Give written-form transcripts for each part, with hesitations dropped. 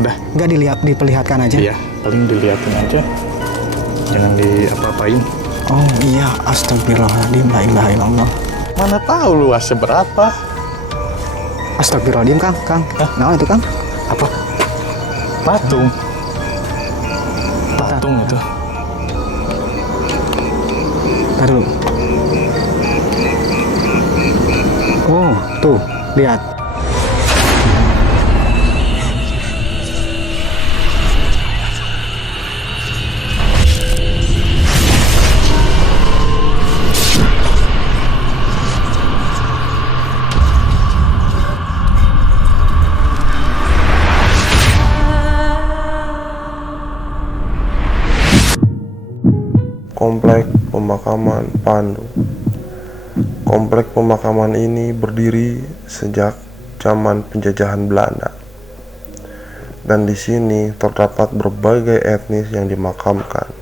Udah. Nggak diperlihatkan aja? Iya, paling dilihatin aja. Jangan diapa-apain. Oh iya, astagfirullahaladzim, la ilaha illallah. Mana tahu luasnya berapa? Astagfirullahaladzim, Kang. Nah, itu, Kang? Apa? Patung. Patung itu. Ntar dulu. Oh, tuh, lihat. Komplek Pemakaman Pandu. Komplek pemakaman ini berdiri sejak zaman penjajahan Belanda. Dan di sini terdapat berbagai etnis yang dimakamkan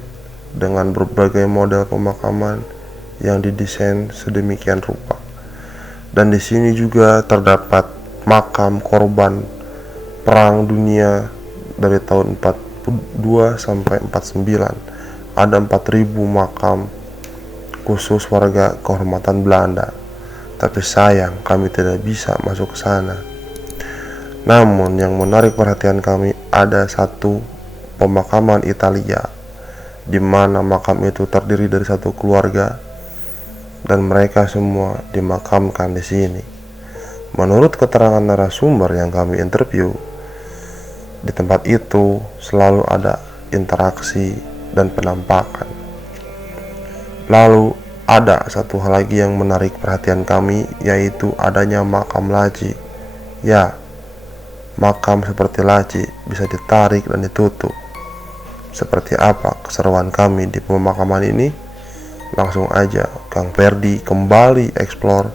dengan berbagai model pemakaman yang didesain sedemikian rupa. Dan di sini juga terdapat makam korban Perang Dunia dari tahun 42 sampai 49. Ada 4.000 makam khusus warga kehormatan Belanda. Tapi sayang kami tidak bisa masuk ke sana. Namun yang menarik perhatian kami ada satu pemakaman Italia, di mana makam itu terdiri dari satu keluarga dan mereka semua dimakamkan di sini. Menurut keterangan narasumber yang kami interview, di tempat itu selalu ada interaksi dan penampakan. Lalu ada satu hal lagi yang menarik perhatian kami, yaitu adanya makam laci. Ya, makam seperti laci bisa ditarik dan ditutup. Seperti apa keseruan kami di pemakaman ini? Langsung aja Kang Ferdi kembali explore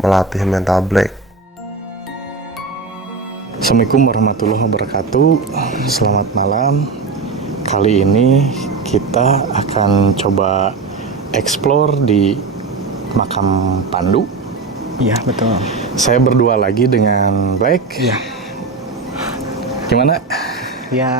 melatih mental black. Assalamualaikum warahmatullahi wabarakatuh. Selamat malam. Kali ini kita akan coba explore di makam Pandu. Iya, betul. Saya berdua lagi dengan Black. Iya. Gimana? Ya,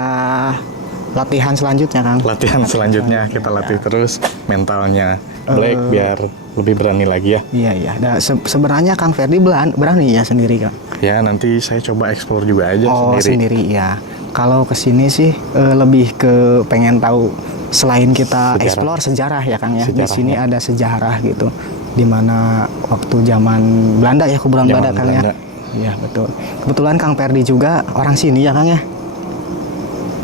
latihan selanjutnya, Kang. Latihan selanjutnya kita latih terus mentalnya Black biar lebih berani lagi ya. Iya. Nah, sebenarnya Kang Ferdi berani ya sendiri, Kang? Ya, nanti saya coba explore juga aja sendiri. sendiri. Ya. Kalau kesini sih lebih ke pengen tahu selain kita explore sejarah ya, Kang ya. Di sini ada sejarah gitu. Dimana waktu zaman Belanda ya, kuburan Belanda, Kang ya. Iya, betul. Kebetulan Kang Ferdi juga orang sini ya, Kang ya.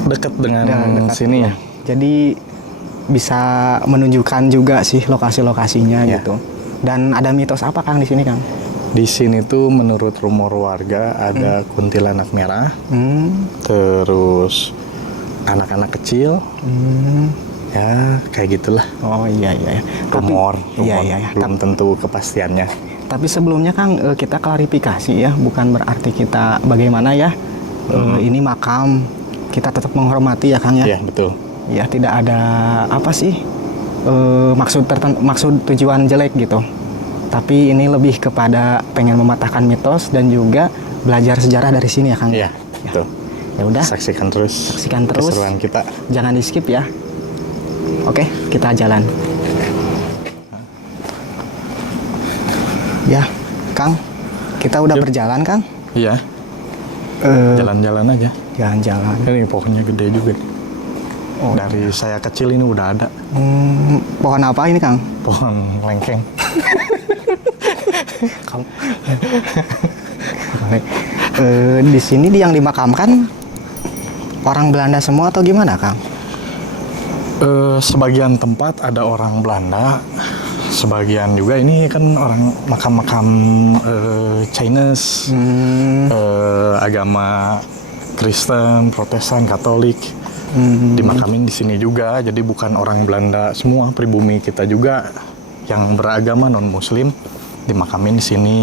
Dekat dengan sini ya. Jadi bisa menunjukkan juga sih lokasi-lokasinya gitu. Dan ada mitos apa, Kang, di sini, Kang? Di sini tuh menurut rumor warga ada kuntilanak merah, terus anak-anak kecil, ya kayak gitulah. Oh iya. Rumor. Iya. Belum tentu kepastiannya. Tapi sebelumnya, Kang, kita klarifikasi ya, bukan berarti kita bagaimana ya. Ini makam, kita tetap menghormati ya, Kang ya. Iya, betul. Ya, tidak ada apa sih maksud tujuan jelek gitu. Tapi ini lebih kepada pengen mematahkan mitos dan juga belajar sejarah dari sini ya, Kang. Iya, betul. Ya udah. Saksikan terus keseruan kita. Jangan di skip ya. Oke, kita jalan. Ya, Kang. Kita udah berjalan, Kang. Iya. Jalan-jalan aja. Jalan-jalan. Ini pohonnya gede juga. Oh, dari saya kecil ini udah ada. Pohon apa ini, Kang? Pohon lengkeng. Di sini yang dimakamkan orang Belanda semua atau gimana, Kang? Sebagian tempat ada orang Belanda, sebagian juga ini kan orang makam-makam Chinese, agama Kristen, Protestan, Katolik. Dimakamin di sini juga, jadi bukan orang Belanda semua, pribumi kita juga yang beragama non Muslim dimakamin di sini.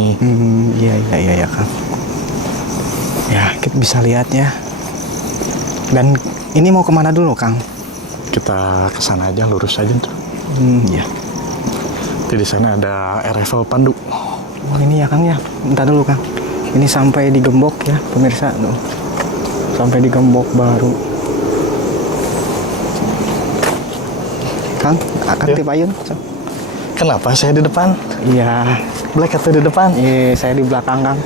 Iya, Kang. Ya, kita bisa lihatnya. Dan ini mau kemana dulu, Kang? Kita ke sana aja, lurus aja tuh. Iya. Di sana ada RFL Pandu. Oh, ini ya, Kang ya. Bentar dulu, Kang. Ini sampai digembok ya, pemirsa. Tuh. sampai di Gembok Baru. Kang, akan Ya. tipayun. Kenapa saya di depan? Iya, Black atau di depan? saya di belakang Kang.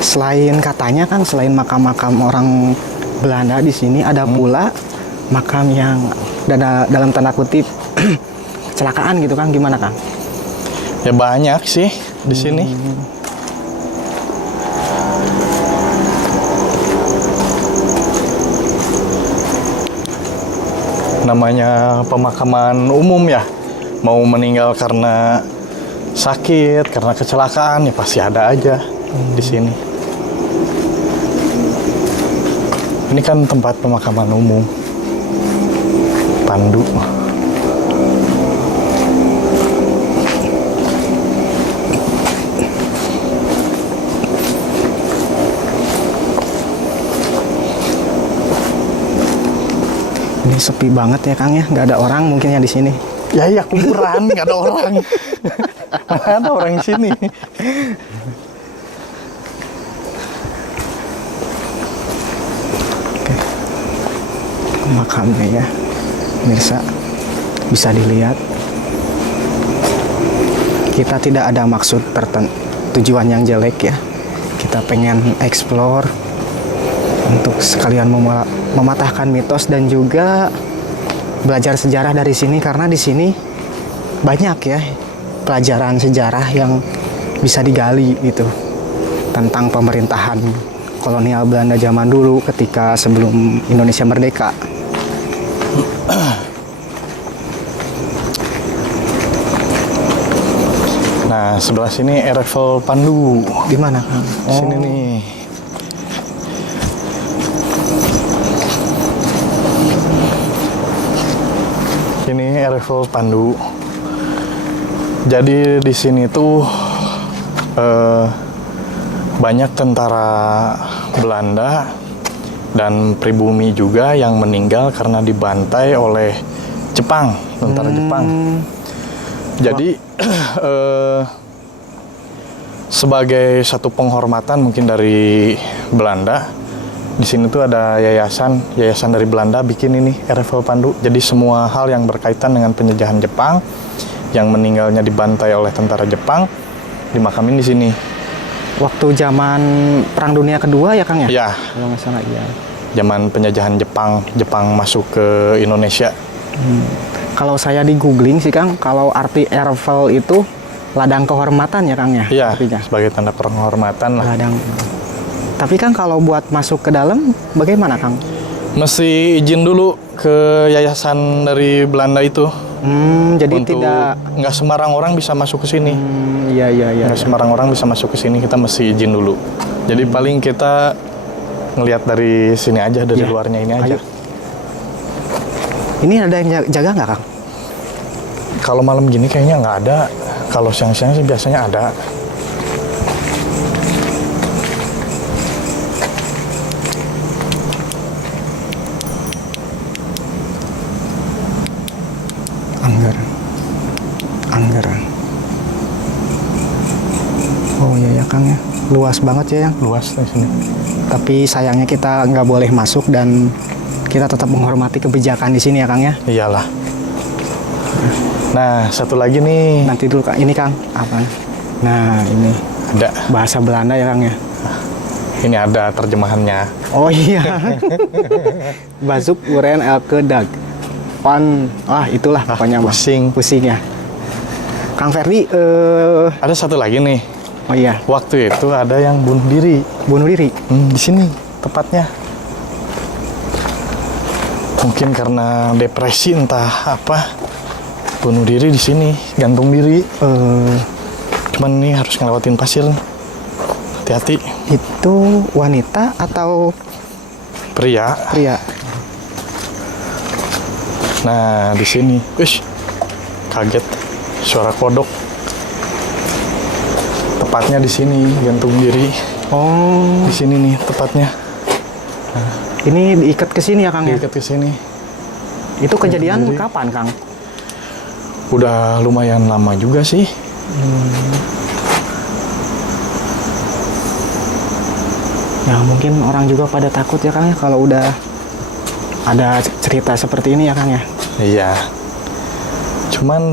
Selain katanya Kang, selain makam-makam orang Belanda di sini ada pula makam yang dalam tanda kutip kecelakaan gitu Kang, gimana Kang? Ya banyak sih di sini. Namanya pemakaman umum ya. Mau meninggal karena sakit, karena kecelakaan ya pasti ada aja di sini. Ini kan tempat pemakaman umum. Pandu. Ini sepi banget ya Kang ya, nggak ada orang mungkin ya di sini. Ya iya kuburan, nggak ada orang. Mana ada orang di sini. Makamnya ya, Mirsa, bisa dilihat. Kita tidak ada maksud tertentu, tujuan yang jelek ya. Kita pengen explore untuk sekalian mematahkan mitos dan juga belajar sejarah dari sini, karena di sini banyak ya pelajaran sejarah yang bisa digali gitu tentang pemerintahan kolonial Belanda zaman dulu ketika sebelum Indonesia merdeka. Nah, sebelah sini RFL Pandu. Di mana Kang? Di sini nih. Ini RFL Pandu. Jadi di sini tuh banyak tentara Belanda dan pribumi juga yang meninggal karena dibantai oleh Jepang, tentara Jepang. Jadi sebagai satu penghormatan mungkin dari Belanda, di sini tuh ada yayasan dari Belanda bikin ini RFL Pandu. Jadi semua hal yang berkaitan dengan penjajahan Jepang, yang meninggalnya dibantai oleh tentara Jepang, dimakamin di sini. Waktu zaman Perang Dunia Kedua ya Kang ya? Ya, Kalau nggak salah iya. zaman penjajahan Jepang masuk ke Indonesia. Kalau saya di googling sih Kang, kalau arti RFL itu ladang kehormatan ya Kang ya? Iya, Artinya. sebagai tanda penghormatan lah. Ladang. Tapi Kang kalau buat masuk ke dalam bagaimana Kang? Mesti izin dulu ke yayasan dari Belanda itu. Jadi Untuk tidak. nggak sembarang orang bisa masuk ke sini. Iya. Nggak sembarang orang bisa masuk ke sini, kita mesti izin dulu. Jadi paling kita ngelihat dari sini aja, dari Iya. luarnya ini aja. Ayo. Ini ada yang jaga nggak Kang? Kalau malam gini kayaknya nggak ada. Kalau siang-siang sih biasanya ada. Anggaran. Oh iya ya Kang ya, luas banget ya yang. Luas di sini. Tapi sayangnya kita nggak boleh masuk dan kita tetap menghormati kebijakan di sini ya Kang ya. Iyalah. Nah, satu lagi nih. Nanti dulu Kang, ini Kang apa? Nah ini Ada. bahasa Belanda ya Kang ya. Ini ada terjemahannya. Oh iya. Bazuk uren elke dag. Pan, itulah pokoknya mah. Pusing ya. Kang Ferdi, Ada satu lagi nih. oh iya, Waktu itu ada yang bunuh diri. bunuh diri. Di sini tepatnya. Mungkin karena depresi entah apa. Bunuh diri di sini, gantung diri. Cuman ini harus ngelewatin pasir nih. Hati-hati. Itu wanita atau Pria. pria? Nah, di sini. Wish. Kaget. Suara kodok. Tepatnya di sini, gantung diri. Oh, Di sini nih tepatnya. ini diikat ke sini ya Kang ya? Diikat ke sini. Itu kejadian diri. kapan Kang? Udah lumayan lama juga sih. Ya mungkin orang juga pada takut ya Kang ya kalau udah ada cerita seperti ini ya Kang ya. Iya. Cuman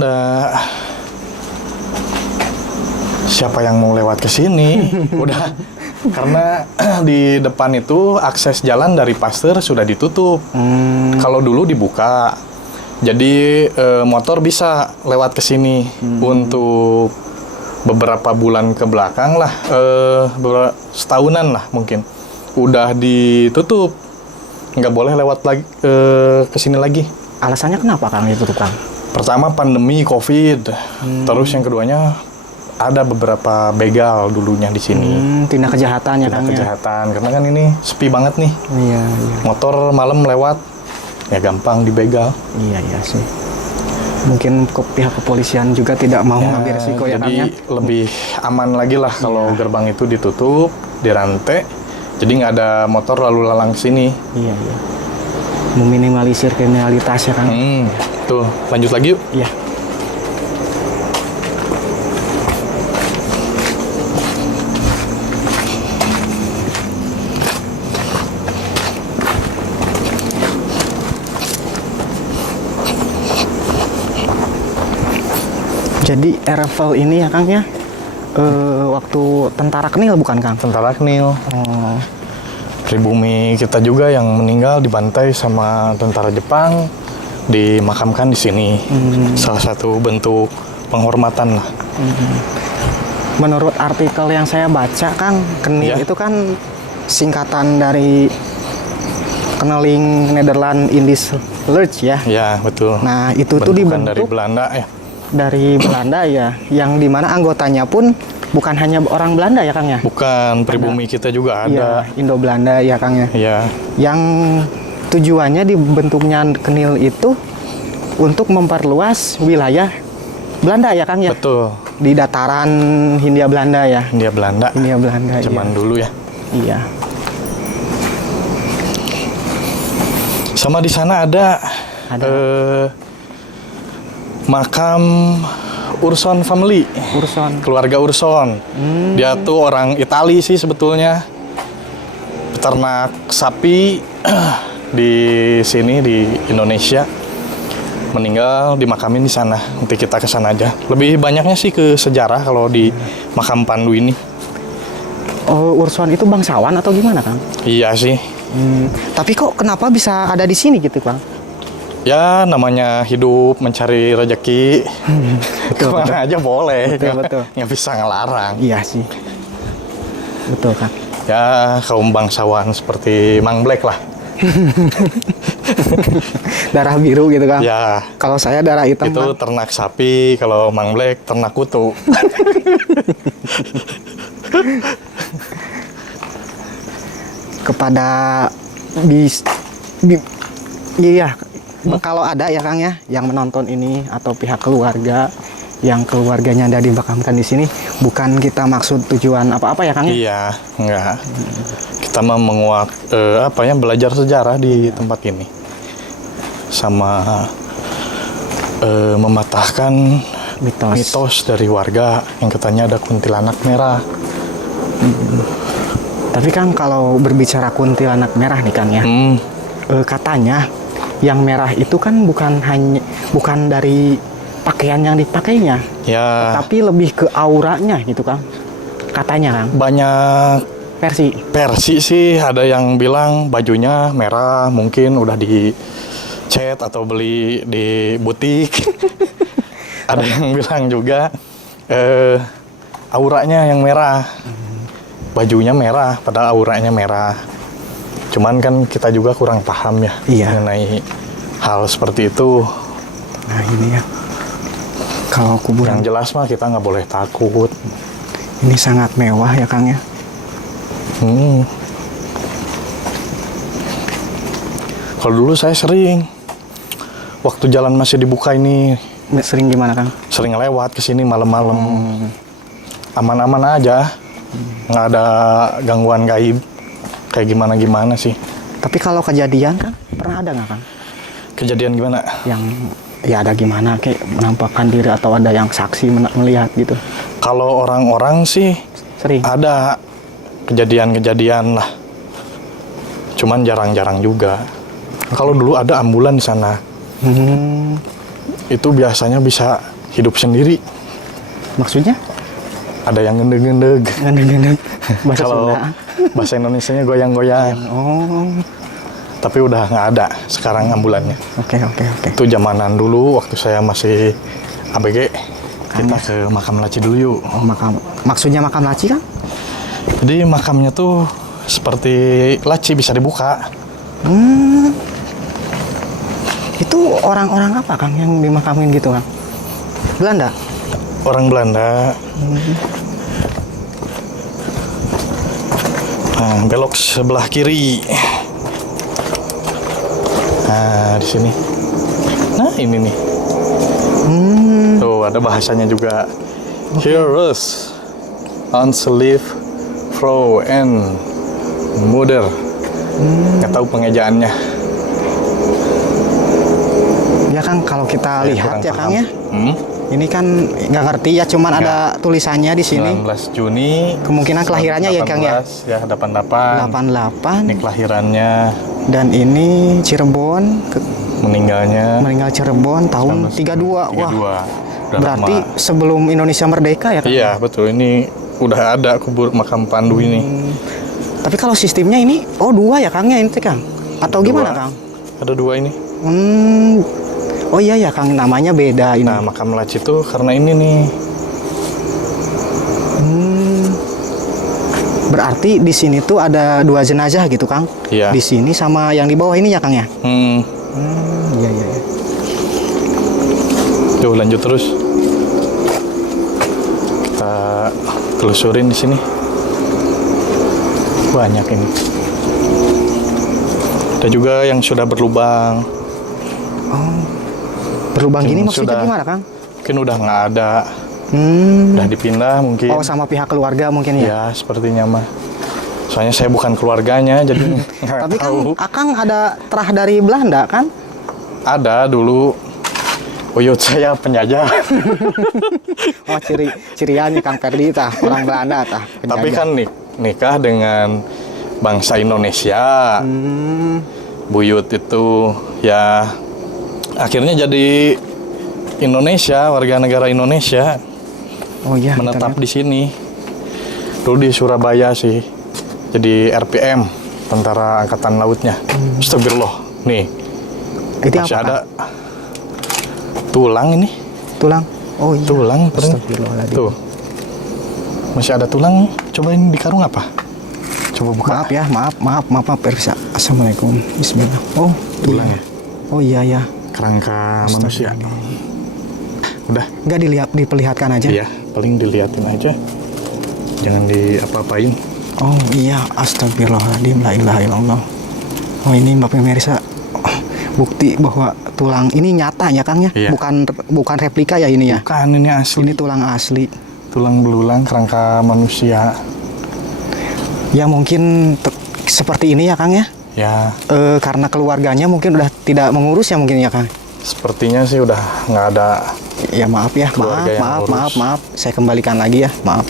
siapa yang mau lewat ke sini? Udah, karena di depan itu akses jalan dari Pasteur sudah ditutup. Kalau dulu dibuka, jadi motor bisa lewat ke sini untuk beberapa bulan ke belakang lah, setahunan lah mungkin. Udah ditutup, nggak boleh lewat lagi ke sini lagi. Alasannya kenapa Kang ditutup Kang? Pertama pandemi COVID, terus yang keduanya ada beberapa begal dulunya di sini. Tindak kejahatan ya Tindak Kang ya. kejahatan, karena kan ini sepi banget nih. Iya, iya. Motor malam lewat, ya gampang dibegal. Iya, iya sih. Mungkin pihak kepolisian juga tidak mau ngambil resiko ya Kang jadi ya. lebih aman lagi lah kalau gerbang itu ditutup, dirantai, jadi nggak ada motor lalu lalang sini. Iya, iya. Meminimalisir kriminalitas ya Kang. Tuh, lanjut lagi yuk. Iya. Jadi Ervel ini ya Kang ya, waktu tentara Knil bukan Kang? Tentara Knil. Oh, Pribumi kita juga yang meninggal dibantai sama tentara Jepang, dimakamkan di sini. Salah satu bentuk penghormatan lah. menurut artikel yang saya baca Kang, Knil Iya. itu kan singkatan dari Kneling Nederland Indisch Lurch ya. Ya, betul. Nah itu tuh Bentukan dari dibentuk Belanda ya. dari Belanda ya, yang dimana anggotanya pun bukan hanya orang Belanda ya Kang ya. Bukan, pribumi kita juga Iya, ada. Indo-Belanda ya Kang ya. Ya, Yang tujuannya dibentuknya Knil itu untuk memperluas wilayah Belanda ya Kang ya. betul. Di dataran Hindia Belanda ya. Dia Belanda. Hindia Belanda Zaman iya. dulu ya. Iya. Sama di sana ada, Ada. makam Urson family, Urson. keluarga Urson. Dia tuh orang Itali sih sebetulnya. Peternak sapi di sini di Indonesia. Meninggal dimakamin di sana. Nanti kita ke sana aja. Lebih banyaknya sih ke sejarah kalau di makam Pandu ini. Oh, Urson itu bangsawan atau gimana Kang? Iya sih. Tapi kok kenapa bisa ada di sini gitu Kang? Ya namanya hidup mencari rezeki. Betul, Kemana aja boleh. Betul, betul. Nggak bisa ngelarang. Iya sih. Betul Kang. Ya kaum bangsawan seperti Mang Black lah. Darah biru gitu Kang. Ya Kalau saya darah hitam itu Kang. ternak sapi, kalau Mang Black ternak kutu. Kepada iya, kalau ada ya Kang ya yang menonton ini atau pihak keluarga yang keluarganya ada dimakamkan di sini, bukan kita maksud tujuan apa-apa ya Kang ya? Iya, enggak. Kita mah menguak belajar sejarah di tempat ini. Sama mematahkan mitos dari warga yang katanya ada kuntilanak merah. Tapi kan kalau berbicara kuntilanak merah nih Kang ya, katanya yang merah itu kan bukan dari pakaian yang dipakainya, Ya, tapi lebih ke auranya gitu Kang. Katanya Kang. banyak Versi. sih, ada yang bilang bajunya merah, mungkin udah dicat atau beli di butik. Ada yang bilang juga auranya yang merah. Bajunya merah, padahal auranya merah. Cuman kan kita juga kurang paham ya Iya. mengenai hal seperti itu. Nah ini ya, kalau kuburan Yang jelas mah kita nggak boleh takut. ini sangat mewah ya Kang ya. Kalau dulu saya sering, waktu jalan masih dibuka ini, Sering gimana Kang? sering lewat ke sini malam-malam. Aman-aman aja, nggak ada gangguan gaib kayak gimana sih. Tapi kalau kejadian kan pernah ada nggak Kang? Kejadian gimana? Yang ya ada gimana kayak menampakkan diri atau ada yang saksi melihat gitu? Kalau orang-orang sih Sering. ada kejadian-kejadian lah. cuman jarang-jarang juga. Kalau dulu ada ambulan di sana, itu biasanya bisa hidup sendiri. Maksudnya? Ada yang gendeg-gendeg. Gendeng-gendeng. Bahasa Kalau Sunda. bahasa Indonesianya goyang-goyang. Oh, Tapi udah nggak ada sekarang ambulannya. oke. Itu zamanan dulu waktu saya masih ABG. Kita ke makam laci dulu yuk. Oh, maksudnya makam laci kan? Jadi makamnya tuh seperti laci, bisa dibuka. Itu orang-orang apa Kang yang dimakamin gitu Kang? Belanda? Orang Belanda. Nah, belok sebelah kiri. Nah, di sini. Nah, ini nih. Tuh, ada bahasanya juga. Here is Ansleaf Frau and Mother. Nggak tahu pengejaannya. Ya Kang, kalau kita lihat kurang ya paham. Kang ya. Ini kan nggak ngerti ya, cuman ada tulisannya di sini. 19 Juni. Kemungkinan kelahirannya ya, Kang, ya? 18, ya, 88. 88 Ini kelahirannya, dan ini Cirebon, meninggalnya meninggal Cirebon tahun 32. 32. Wah, Udah berarti lama. sebelum Indonesia merdeka ya Kang? Iya, betul. Ini udah ada kubur makam Pandu ini. Tapi kalau sistemnya ini, dua ya Kang ya ini Kang? Atau gimana Dua. Kang? Ada 2 ini. Oh iya ya Kang, namanya beda ini. Nah, makam laci itu karena ini nih. Berarti di sini tuh ada 2 jenazah gitu Kang? Iya. Di sini sama yang di bawah ini ya Kang ya? Iya. Tuh, lanjut terus. Kita telusurin di sini. Banyak ini. Ada juga yang sudah berlubang. Berlubang gini Mungkin maksudnya sudah. gimana Kang? Mungkin udah nggak ada. Udah dipindah mungkin. Oh, sama pihak keluarga mungkin ya? Ya, sepertinya mah. Soalnya saya bukan keluarganya, jadi nggak Tapi kan tahu. Akang ada terah dari Belanda kan? Ada dulu. Uyut saya penjajah. Oh, ciriannya Kang Ferdi tah, orang Belanda tah. Tapi penjajah. kan nikah dengan bangsa Indonesia. Buyut itu ya akhirnya jadi Indonesia, warga negara Indonesia. Oh iya, Menetap kita di sini. Dulu di Surabaya sih. Jadi RPM, Tentara Angkatan Lautnya. Astagfirullah. Nih, lihat. Itu masih apa, ada Kang? tulang ini. Tulang. Oh iya. Tulang. Astagfirullahaladzim. Tuh. Masih ada tulang. Coba ini di karung apa? Coba buka. Maaf ya, maaf pemirsa. Assalamualaikum. Bismillah. Oh, Tulang iya. ya? Oh iya. Kerangka manusia. Udah. Nggak diperlihatkan aja? Iya, paling diliatin aja. Jangan diapa-apain. Oh iya, astagfirullahaladzim, la ilaha illallah. Oh ini Mbak pemirsa, bukti bahwa tulang ini nyata ya Kang ya? Iya. Bukan replika ya ini ya? Bukan, ini asli. Ini tulang asli. Tulang belulang kerangka manusia. Ya mungkin seperti ini ya Kang ya? Ya, Karena keluarganya mungkin udah tidak mengurus ya mungkin ya Kang? sepertinya sih udah nggak ada. Ya maaf ya, Keluarga yang ngurus. maaf. Saya kembalikan lagi ya, maaf.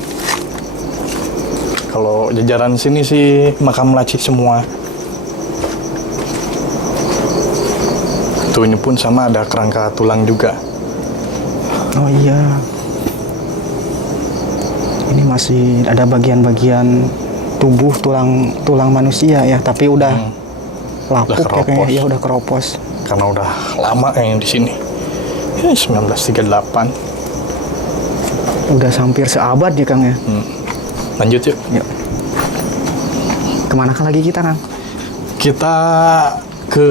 Kalau jajaran sini sih makam laci semua. Tuh, ini pun sama ada kerangka tulang juga. Oh iya. Ini masih ada bagian-bagian tubuh tulang manusia ya, tapi udah lapuk ya kayaknya. keropos. Ya udah keropos. Karena udah lama kayaknya di sini. Ya, 1938. Udah hampir seabad ya Kang ya. Lanjut yuk. Yuk. Kemana lagi kita Kang? Kita ke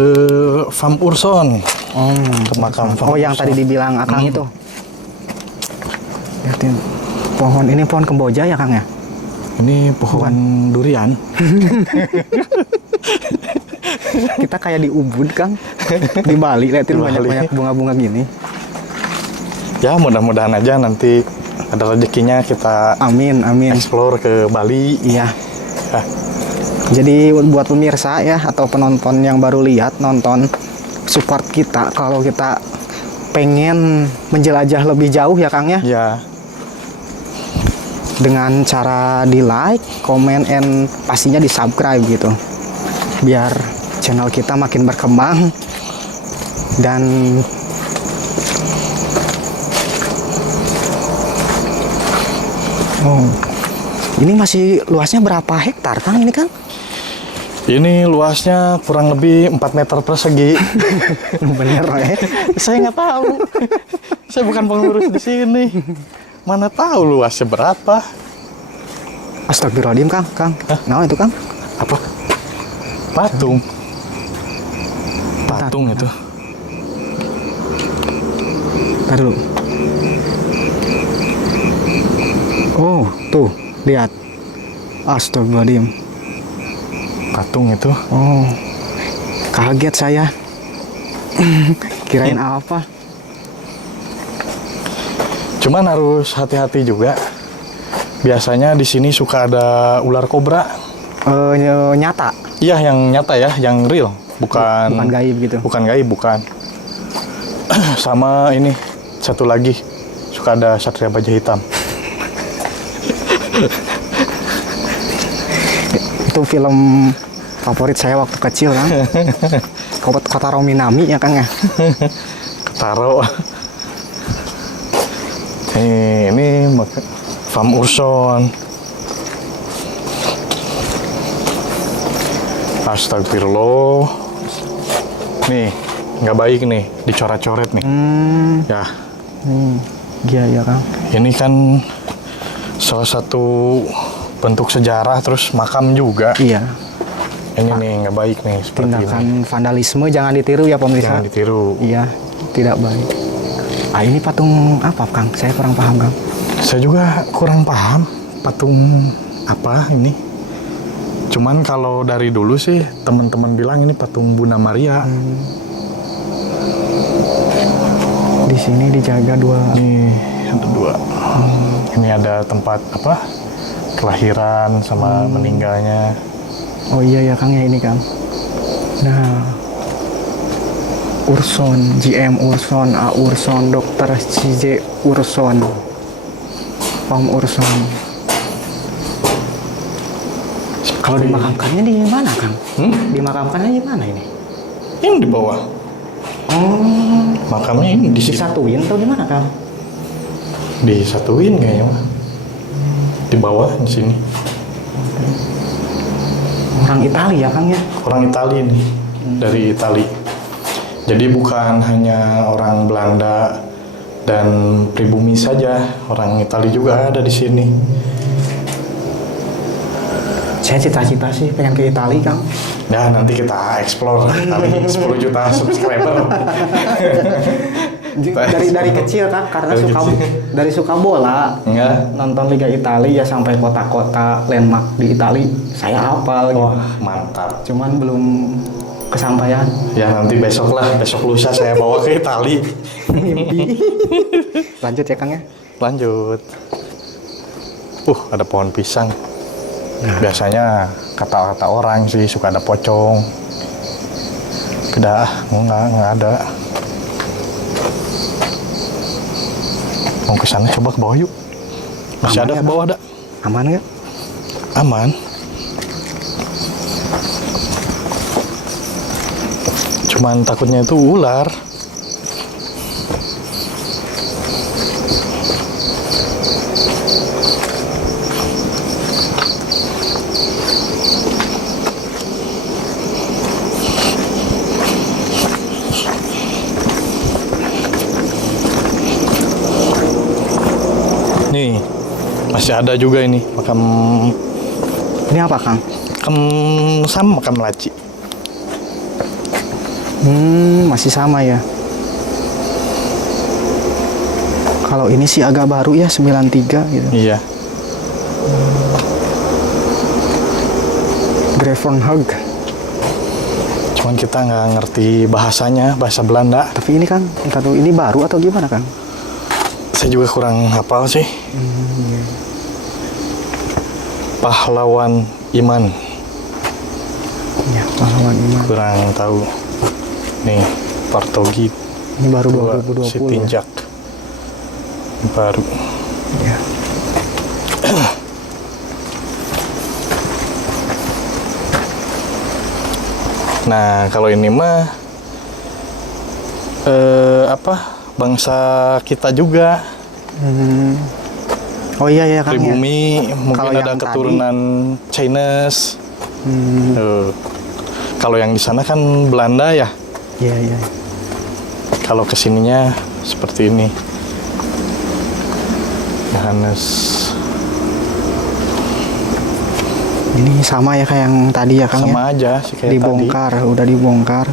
Fam Urson. Ke makam Fam Oh yang Urson. tadi dibilang Akang itu. Lihatin. Ini pohon kemboja ya Kang ya? Ini pohon durian. Kita kayak di Ubud Kang. Di Bali, lihatin Di Bali. banyak-banyak bunga-bunga gini. Ya, mudah-mudahan aja nanti ada rezekinya kita Amin. explore ke Bali. Iya. Hah, Jadi buat pemirsa ya atau penonton yang baru lihat nonton, support kita kalau kita pengen menjelajah lebih jauh ya Kang ya, ya, dengan cara di like, comment, and pastinya di subscribe gitu. biar channel kita makin berkembang dan ini masih luasnya berapa hektar Kang ini Kang? Ini luasnya kurang lebih 4 meter persegi. Bener ya? Saya nggak tahu. Saya bukan pengurus di sini. Mana tahu luasnya berapa? Astagfirullahaladzim Kang, nah itu Kang? Apa? Patung. Patung itu. Ntar dulu. Oh, tuh, lihat. Astagfirullahaladzim. Patung itu. Oh, kaget saya. Kirain apa? Cuman harus hati-hati juga. Biasanya di sini suka ada ular kobra. Nyata? Iya, yang nyata ya, yang real. Bukan gaib gitu? Bukan gaib, bukan. Sama ini, satu lagi. Suka ada satria baja hitam. Itu film favorit saya waktu kecil kan. Kotaro Minami ya Kang ya. Ketaro. Ini Farm Urson. Astagfirullah. Nih, nggak baik nih, dicoret-coret nih. Ya. Iya ya Kang. Ini kan salah satu bentuk sejarah, terus makam juga. Iya. Ini nih nggak baik nih, seperti Tindakan ini. vandalisme jangan ditiru ya pemirsa. Jangan ditiru. Iya, tidak baik. Ini patung apa Kang? Saya kurang paham Kang. Saya juga kurang paham patung apa ini. Cuman kalau dari dulu sih teman-teman bilang ini patung Bunda Maria. Di sini dijaga dua. Nih ada dua. Ini ada tempat apa? Kelahiran sama meninggalnya. Oh iya ya Kang ya ini Kang. Nah, Urson, GM Urson, A Urson, Dr. CJ Urson, Farm Urson. Kalau dimakamkannya di mana Kang? Dimakamkannya di mana ini? Ini di bawah. Oh, Makamnya ini di sini. disatuin atau di mana Kang? Disatuin kayaknya mah. Di bawah di sini. Orang Italia ya Kang ya? Orang Itali nih. Dari Itali. Jadi bukan hanya orang Belanda dan pribumi saja, orang Itali juga ada di sini. Saya cita-cita sih pengen ke Italia Kang. Ya nanti kita explore kali 10 juta subscriber. Dari kecil Kang, karena Dari kecil. dari suka bola. Enggak. Nonton Liga Italia ya sampai kota-kota landmark di Italia saya hafal gitu. Wah mantap. Cuman belum kesampaian. Ya nanti besok lah, besok lusa saya bawa ke Itali. Lanjut ya Kang ya. Lanjut. Ada pohon pisang. Biasanya kata-kata orang sih suka ada pocong. Enggak ada. Mau ke sana coba ke bawah yuk. Masih Aman ada ya, ke bawah ada. Aman nggak? Aman. Cuman takutnya itu ular. Nih, masih ada juga ini makam Ini apa Kang? sama makam laci. Masih sama ya. Kalau ini sih agak baru ya 93 gitu. Iya. Gravenhug. Cuman kita nggak ngerti bahasanya, bahasa Belanda. Tapi ini kan, entah tuh ini baru atau gimana Kang? Saya juga kurang hafal sih. Pahlawan iman. Ya, pahlawan iman. Kurang tahu. Nih, Partogi. Ini baru 2020. Sitinjak. Baru. Ya. Nah, kalau ini mah bangsa kita juga. Oh iya ya Kang ya. Pribumi, mungkin Kalau ada yang keturunan Chinese. Kalau yang di sana kan Belanda ya. Iya iya. Kalau kesininya seperti ini. Johannes. Ini sama ya kayak yang tadi ya Kang ya. Sama aja sih kayak Dibongkar, udah dibongkar.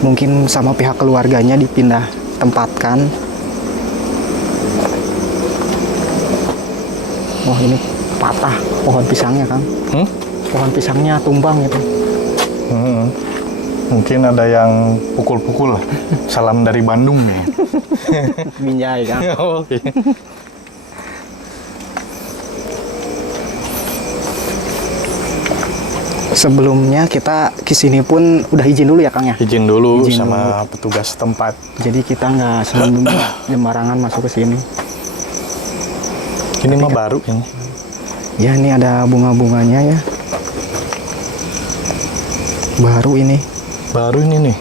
Mungkin sama pihak keluarganya dipindah tempatkan. Oh ini patah pohon pisangnya Kang. Pohon pisangnya tumbang gitu. Mungkin ada yang pukul-pukul. Salam dari Bandung nih. Minjai Kang. Oke. Sebelumnya kita kesini pun udah izin dulu ya Kang ya. Izin dulu Izin sama petugas setempat. Jadi kita nggak sembarangan masuk ke sini. Ini mah baru ini. Ya ini ada bunga-bunganya ya. Baru ini. Baru ini nih.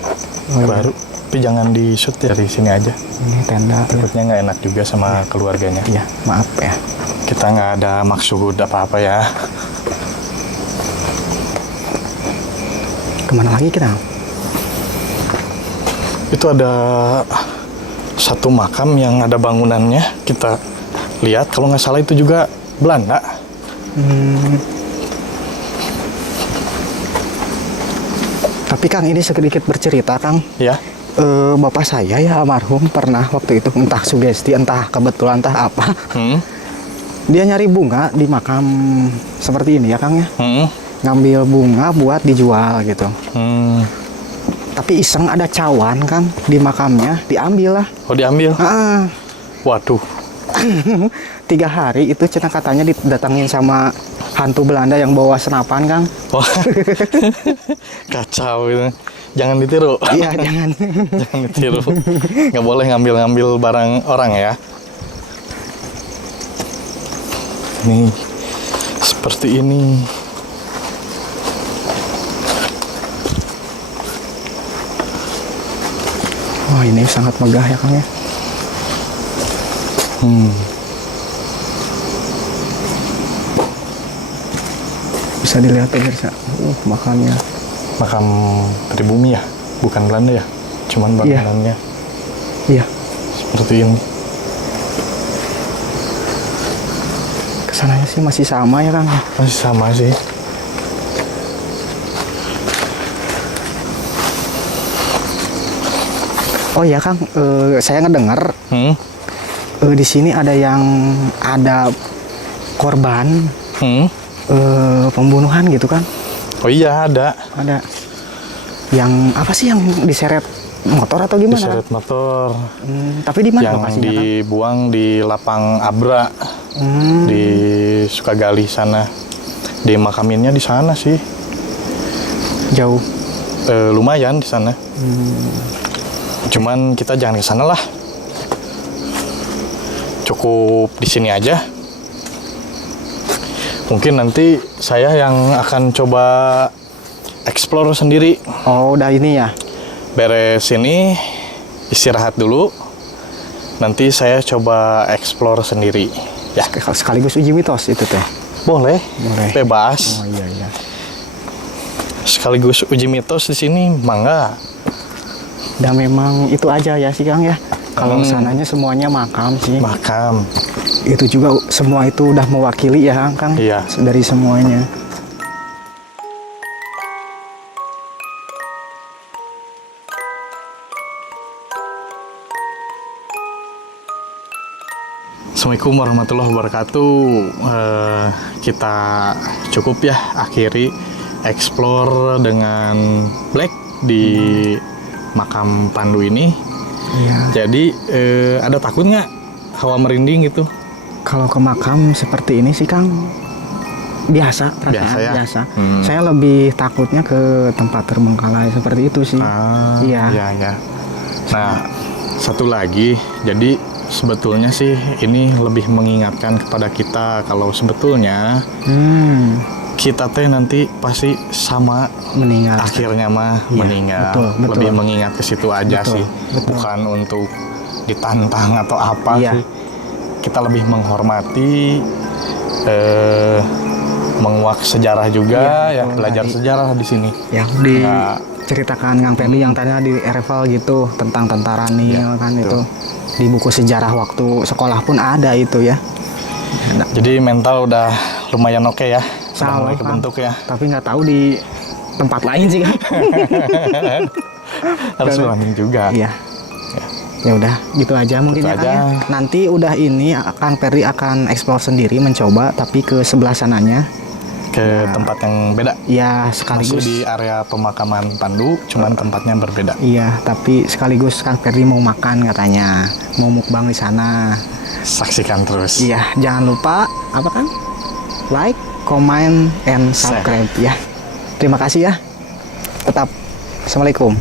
Oh, iya. Baru. Tapi jangan di shoot ya, dari sini aja. Ini tenda. Ya. Takutnya nggak enak juga sama keluarganya. Iya, maaf ya. Kita nggak ada maksud apa-apa ya. Kemana lagi kita? Itu ada satu makam yang ada bangunannya. Kita lihat, kalau nggak salah itu juga Belanda. Tapi Kang ini sedikit bercerita Kang. Ya. Bapak saya ya almarhum pernah waktu itu entah sugesti, entah kebetulan, entah apa. Dia nyari bunga di makam seperti ini ya Kang ya. Ngambil bunga buat dijual gitu. Tapi iseng ada cawan kan di makamnya, diambil lah. Oh diambil? Waduh. 3 hari itu cina katanya didatangin sama hantu Belanda yang bawa senapan Kang. Wah. Kacau itu. Jangan ditiru. Iya jangan. Jangan ditiru. Nggak boleh ngambil-ngambil barang orang ya. Nih, seperti ini. Wah ini sangat megah ya Kang ya. Bisa dilihat pemirsa. Makamnya. Makam pribumi ya, bukan Belanda ya. Cuman bangunannya Iya. seperti ini. Kesananya sih masih sama ya Kang. Masih sama sih. Oh iya Kang, saya ngedengar di sini ada korban pembunuhan gitu kan? Oh iya ada. Ada. Yang apa sih yang diseret motor atau gimana? Diseret motor. Tapi di mana Yang lokasinya Kang? dibuang di lapang Abra di Sukagali sana. Dimakaminnya di sana sih. Jauh. Lumayan di sana. Cuman kita jangan ke sana lah. Cukup di sini aja. Mungkin nanti saya yang akan coba explore sendiri. Oh, udah ini ya. Beres ini istirahat dulu. Nanti saya coba explore sendiri. Ya, Sekaligus uji mitos itu teh. boleh. Boleh. Bebas. Oh iya iya. Sekaligus uji mitos di sini, mangga. Dan memang itu aja ya sih Kang ya. Kalau sananya semuanya makam sih. Makam. Itu juga semua itu udah mewakili ya Kang. Iya. Dari semuanya. Assalamualaikum warahmatullahi wabarakatuh. Kita cukup ya akhiri explore dengan Black di makam Pandu ini. Iya. Jadi ada takut nggak hawa merinding gitu? Kalau ke makam seperti ini sih Kang biasa, perasaan Biasa ya? biasa. Saya lebih takutnya ke tempat terbengkalai seperti itu sih. Iya. Iya. Nah, satu lagi, jadi sebetulnya sih ini lebih mengingatkan kepada kita kalau sebetulnya kita teh nanti pasti sama meninggal. akhirnya mah Iya, meninggal. betul. Lebih mengingat ke situ aja Betul, sih, betul. bukan untuk ditantang atau apa Iya. sih. Kita lebih menghormati, menguak sejarah juga, Iya, ya betul, belajar tadi. sejarah di sini. Yang diceritakan Kang Ferdi yang tadinya di Ereval gitu tentang tentara Nil Iya, kan betul. itu di buku sejarah waktu sekolah pun ada itu ya. Ada. Jadi mental udah lumayan oke ya, sudah Insya mulai Allah, Kang. kebentuk ya. Tapi nggak tahu di tempat lain sih kan. Harus banding juga. Iya. Ya udah, gitu aja mungkin Gitu ya Kang aja. ya. Nanti udah ini Kang Ferdi akan explore sendiri mencoba tapi ke sebelah sananya. Ke tempat yang beda. Ya Masih sekaligus di area pemakaman Pandu, cuman tempatnya berbeda. iya, tapi sekaligus Kang Ferdi mau makan katanya. Mau mukbang di sana. Saksikan terus. Iya, jangan lupa apa kan? Like, comment, and subscribe ya. Terima kasih ya. Tetap. Assalamualaikum.